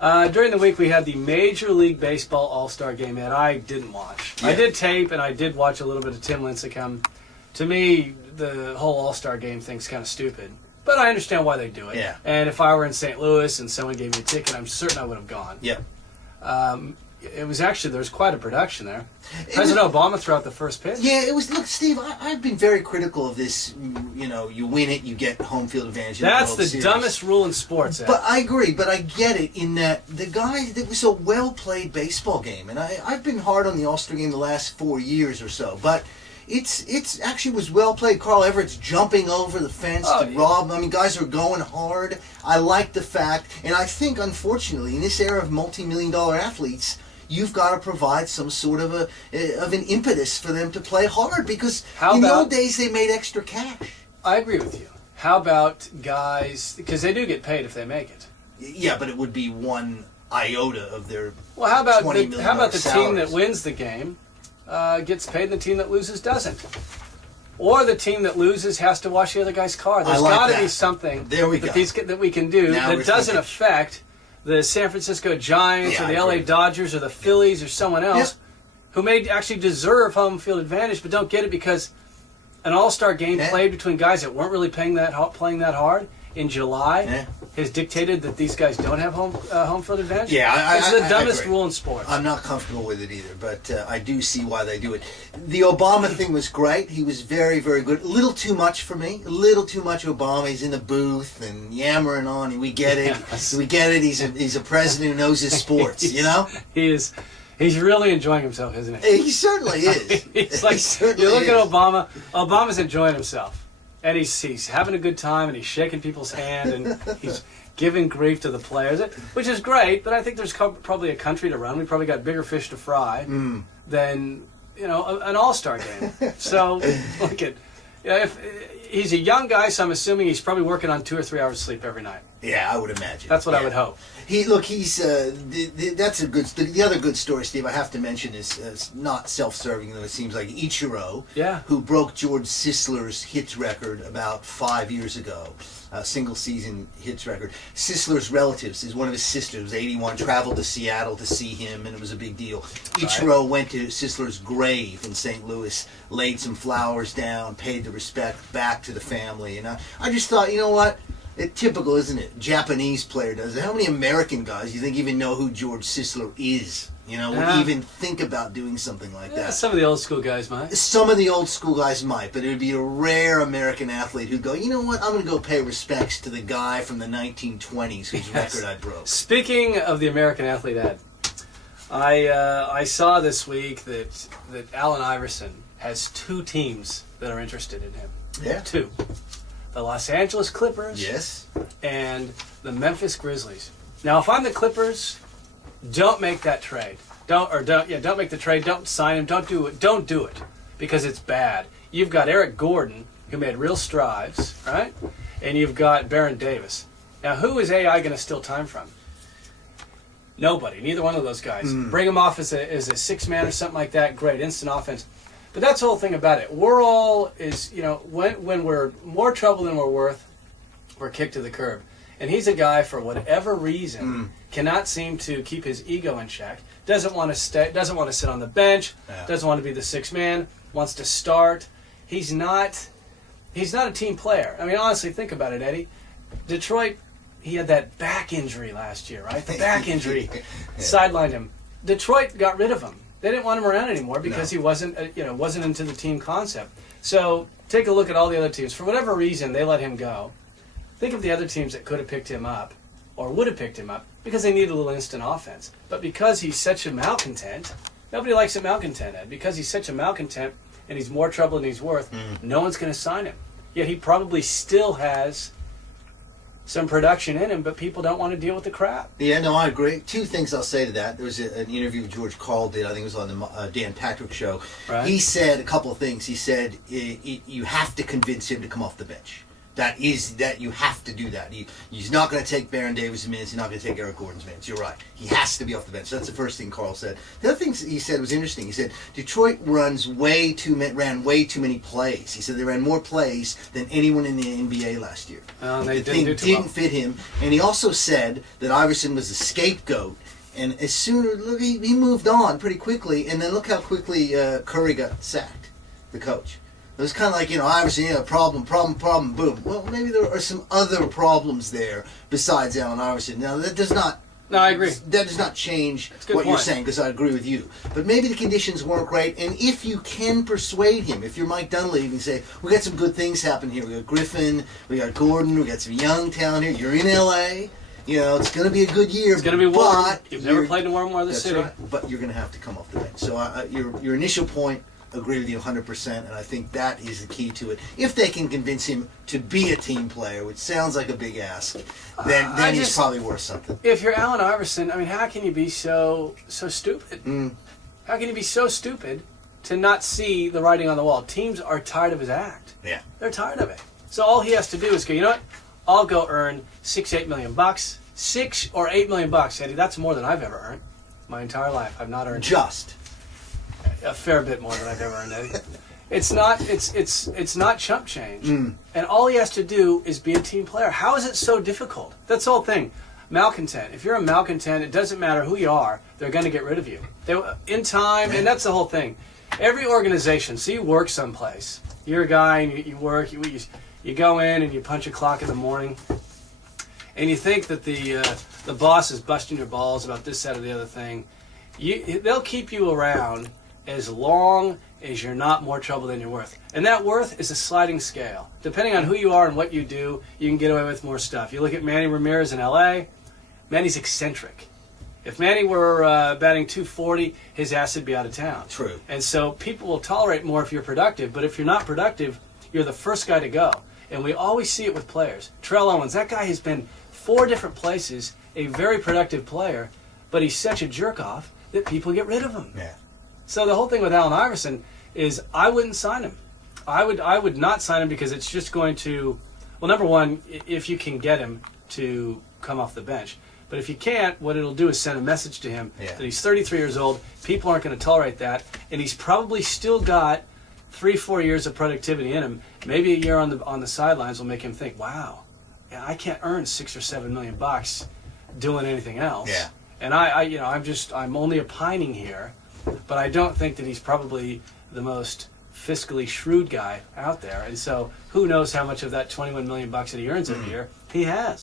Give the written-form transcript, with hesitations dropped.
During the week, we had the Major League Baseball All-Star Game that I didn't watch. Yeah. I did tape, and I did watch a little bit of Tim Lincecum. To me, the whole All-Star Game thing's kind of stupid. But I understand why they do it. Yeah. And if I were in St. Louis and someone gave me a ticket, I'm certain I would have gone. Yeah. It was actually, there was quite a production there. President Obama threw out the first pitch. Yeah, it was. Look, Steve, I've been very critical of this. You know, you win it, you get home field advantage. That's the dumbest rule in sports. But I agree. But I get it in that the guy, it was a well played baseball game, and I've been hard on the All-Star game the last 4 years or so, but. It's actually was well played. Carl Everett's jumping over the fence to rob. I mean, guys are going hard. I like the fact, and I think, unfortunately, in this era of multi-million-dollar athletes, you've got to provide some sort of an impetus for them to play hard because in the old days they made extra cash. I agree with you. How about guys, because they do get paid if they make it. Yeah, but it would be one iota of their Well, how about $20 million how about the salaries. team that wins the game gets paid and the team that loses doesn't? Or the team that loses has to wash the other guy's car. There's got to be something that we can do that doesn't affect the San Francisco Giants or the LA Dodgers or the Phillies or someone else who may actually deserve home field advantage but don't get it because an all-star game played between guys that weren't really playing that hard in July has dictated that these guys don't have home field advantage. Yeah, it's the dumbest rule in sports. I'm not comfortable with it either, but I do see why they do it. The Obama thing was great. He was very, very good. A little too much for me. A little too much Obama. He's in the booth and yammering on. We get it. Yes. We get it. He's a president who knows his sports. You know. He is. He's really enjoying himself, isn't he? He certainly is. He's like, you look at Obama. Obama's enjoying himself. And he's having a good time, and he's shaking people's hand, and he's giving grief to the players, which is great. But I think there's probably a country to run. We probably got bigger fish to fry than an all-star game. So look at if he's a young guy, so I'm assuming he's probably working on 2 or 3 hours sleep every night. Yeah, I would imagine. That's what I would hope. He's that's a good. The other good story, Steve, I have to mention is not self-serving though it seems like Ichiro, who broke George Sisler's hits record about 5 years ago, single-season hits record. Sisler's relatives, is one of his sisters, was 81, traveled to Seattle to see him, and it was a big deal. Ichiro went to Sisler's grave in St. Louis, laid some flowers down, paid the respect back to the family, and I just thought, you know what? It's typical, isn't it? Japanese player does it. How many American guys do you think even know who George Sisler is? You know, would even think about doing something like that? Some of the old school guys might. Some of the old school guys might, but it would be a rare American athlete who'd go, you know what, I'm going to go pay respects to the guy from the 1920s whose record I broke. Speaking of the American athlete, Ed, I saw this week that Allen Iverson has 2 teams that are interested in him. Yeah. 2. The Los Angeles Clippers and the Memphis Grizzlies. Now, if I'm the Clippers, don't make that trade. Don't make the trade. Don't sign him. Don't do it. Don't do it because it's bad. You've got Eric Gordon, who made real strides, right? And you've got Baron Davis. Now, who is AI going to steal time from? Nobody. Neither one of those guys. Bring him off as a 6-man or something like that. Great. Instant offense. But that's the whole thing about it. We're all when we're more trouble than we're worth, we're kicked to the curb. And he's a guy, for whatever reason, cannot seem to keep his ego in check. Doesn't want to sit on the bench. Doesn't want to be the 6th man. Wants to start. He's not a team player. I mean, honestly, think about it, Eddie. Detroit, he had that back injury last year, right? The back injury sidelined him. Detroit got rid of him. They didn't want him around anymore because he wasn't into the team concept. So take a look at all the other teams. For whatever reason, they let him go. Think of the other teams that could have picked him up or would have picked him up because they need a little instant offense. But because he's such a malcontent, nobody likes a malcontent, Ed. Because he's such a malcontent and he's more trouble than he's worth, no one's going to sign him. Yet he probably still has some production in him, but people don't want to deal with the crap. Yeah, no, I agree. 2 things I'll say to that. There was an interview George Carl did, I think it was on the Dan Patrick show. Right. He said a couple of things. He said, you have to convince him to come off the bench. That you have to do that. He's not going to take Baron Davis' minutes. He's not going to take Eric Gordon's minutes. You're right. He has to be off the bench. That's the first thing Carl said. The other thing he said was interesting. He said Detroit ran way too many plays. He said they ran more plays than anyone in the NBA last year. They didn't fit him. And he also said that Iverson was a scapegoat. And as soon as he moved on pretty quickly, and then look how quickly Curry got sacked, the coach. It was kind of like, Iverson, problem, boom. Well, maybe there are some other problems there besides Allen Iverson. Now, that does not... No, I agree. That does not change what you're saying, because I agree with you. But maybe the conditions weren't great, and if you can persuade him, if you're Mike Dunleavy, and say, we got some good things happening here. We got Griffin, we got Gordon, we got some young talent here. You're in L.A., it's going to be a good year. It's going to be warm. You've never played in warm weather city. Right. But you're going to have to come off the bench. So your initial point, agree with you 100%, and I think that is the key to it. If they can convince him to be a team player, which sounds like a big ask, then he's probably worth something. If you're Allen Iverson, how can you be so stupid? How can you be so stupid to not see the writing on the wall? Teams are tired of his act. Yeah. They're tired of it. So all he has to do is go, you know what? I'll go earn $6-8 million. $6 or $8 million, Eddie. That's more than I've ever earned my entire life. I've not earned just a fair bit more than I've ever earned, Eddie. It's not chump change. And all he has to do is be a team player. How is it so difficult? That's the whole thing. Malcontent. If you're a malcontent, it doesn't matter who you are. They're going to get rid of you. In time, and that's the whole thing. Every organization. So you work someplace. You're a guy and you work. You go in and you punch a clock in the morning. And you think that the boss is busting your balls about this, that, or the other thing. They'll keep you around as long as you're not more trouble than you're worth. And that worth is a sliding scale. Depending on who you are and what you do, you can get away with more stuff. You look at Manny Ramirez in L.A., Manny's eccentric. If Manny were batting .240, his ass would be out of town. True. And so people will tolerate more if you're productive, but if you're not productive, you're the first guy to go. And we always see it with players. Terrell Owens, that guy has been 4 different places, a very productive player, but he's such a jerk-off that people get rid of him. Yeah. So the whole thing with Allen Iverson is I wouldn't sign him. I would not sign him because it's just going to, well, number one, if you can get him to come off the bench. But if you can't, what it'll do is send a message to him that he's 33 years old, people aren't going to tolerate that, and he's probably still got 3-4 years of productivity in him. Maybe a year on the sidelines will make him think, wow, I can't earn $6 or $7 million doing anything else. Yeah. And I'm only opining here, but I don't think that he's probably the most fiscally shrewd guy out there. And so who knows how much of that $21 million that he earns every year he has.